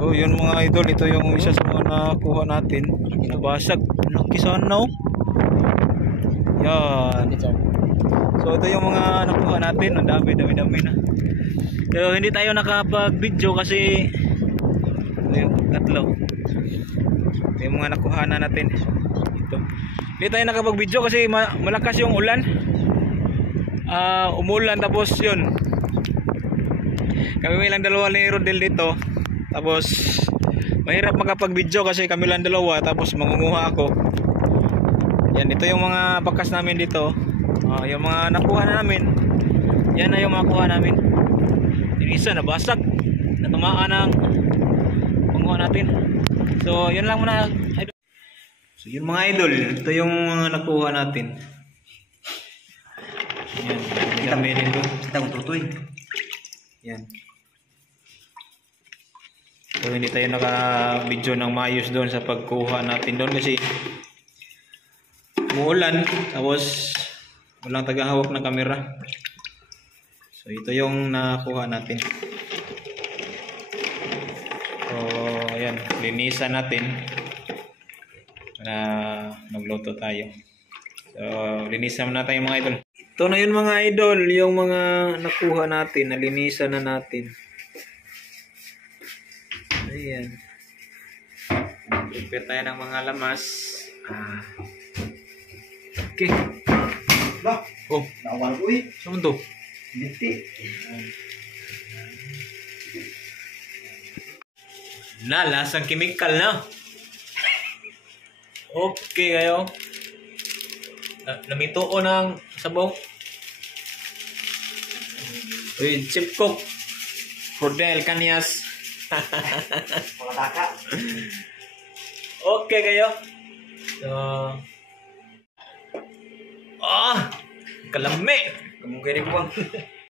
So yun mga idol, ito yung isa sa mga nakuha natin. Nabasag, laki sana oh. Yan. So ito yung mga nakuha natin. Ang dami na. Pero hindi tayo nakapag-video kasi yung tatlo. Ito yung mga nakuha na natin. Ito. Hindi tayo nakapag-video kasi malakas yung ulan. Umulan tapos yun. Kami lang dalawa ni Rodel dito. Tapos mahirap makapag-video kasi kami lang dalawa tapos mangunguha ako. Yan, ito yung mga bakas namin dito. Yung mga nakuha na namin. Yan na yung mga nakuha namin. Yung isa nabasag. Natamaan ng panguha natin. So yun lang muna idol. So yun mga idol, ito yung mga nakuha natin. Yan, kami dito. Kita kong tutoy. Yan. So hindi tayo naka-video ng maayos doon sa pagkuha natin doon kasi umuulan tapos walang tagahawak ng kamera. So ito yung nakuha natin. So ayan, linisan natin para magluto tayo. So linisan na tayo mga idol. Ito na yun mga idol, yung mga nakuha natin, nalinisan na natin. Ayan. Prepare tayo ng mga lamas. Okay. Bah, Oh, nawal ko eh. saan to? Binti. Lasang chemical na. Okay kayo. Namito ko ng sabaw. Uy, chip cook. Rodel Kanyas. Mga taka. Okay kayo. So, kalami. Kamong kaya rin